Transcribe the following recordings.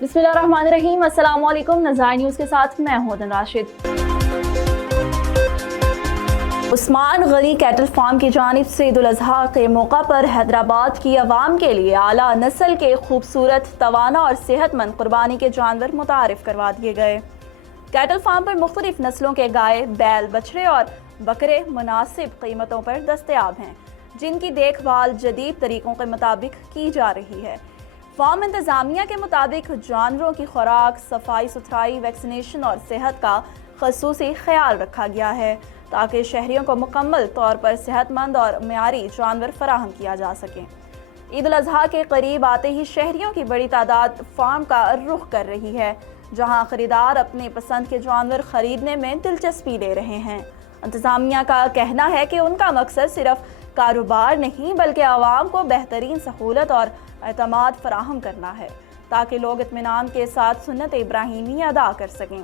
बिस्मिल्लाहिर्रहमानिर्रहीम। अस्सलाम वालेकुम। नज़ार न्यूज़ के साथ मैं हूं अदन राशिद। उस्मान गनी कैटल फार्म की जानिब से ईद उल अज़हा के मौका पर हैदराबाद की आवाम के लिए आला नस्ल के खूबसूरत, तवाना और सेहतमंद कुर्बानी के जानवर मुतारिफ करवा दिए गए। कैटल फार्म पर मुख्तलिफ नस्लों के गाय, बैल, बछड़े और बकरे मुनासिब कीमतों पर दस्तयाब हैं, जिनकी देखभाल जदीद तरीकों के मुताबिक की जा रही है। फार्म इंतज़ामिया के मुताबिक जानवरों की खुराक, सफाई सुथराई, वैक्सीनेशन और सेहत का खसूसी ख्याल रखा गया है ताकि शहरियों को मुकम्मल तौर पर सेहतमंद और मयारी जानवर फराहम किया जा सके। ईद उल अज़हा के करीब आते ही शहरियों की बड़ी तादाद फार्म का रुख कर रही है, जहां खरीदार अपने पसंद के जानवर खरीदने में दिलचस्पी ले रहे हैं। इंतज़ामिया का कहना है कि उनका मकसद सिर्फ कारोबार नहीं बल्कि आवाम को बेहतरीन सहूलत और एतमाद फराहम करना है ताकि लोग इत्मीनान के साथ सुन्नत इब्राहीमी अदा कर सकें।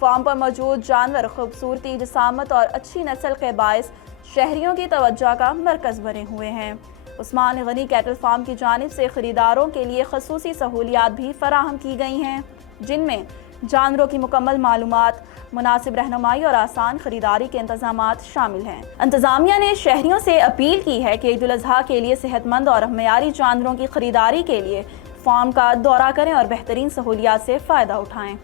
फार्म पर मौजूद जानवर खूबसूरती, जिसामत और अच्छी नस्ल के बायस शहरियों की तवज्जो का मरकज़ बने हुए हैं। उस्मान गनी कैटल फार्म की जानिब से खरीदारों के लिए खसूसी सहूलियात भी फराहम की गई हैं, जिनमें जानवरों की मुकम्मल मालूमात, मुनासिब रहनुमाई और आसान खरीदारी के इंतजामात शामिल हैं। इंतजामिया ने शहरियों से अपील की है कि ईद उल अज़हा के लिए सेहतमंद और मयारी जानवरों की खरीदारी के लिए फार्म का दौरा करें और बेहतरीन सहूलियात से फ़ायदा उठाएं।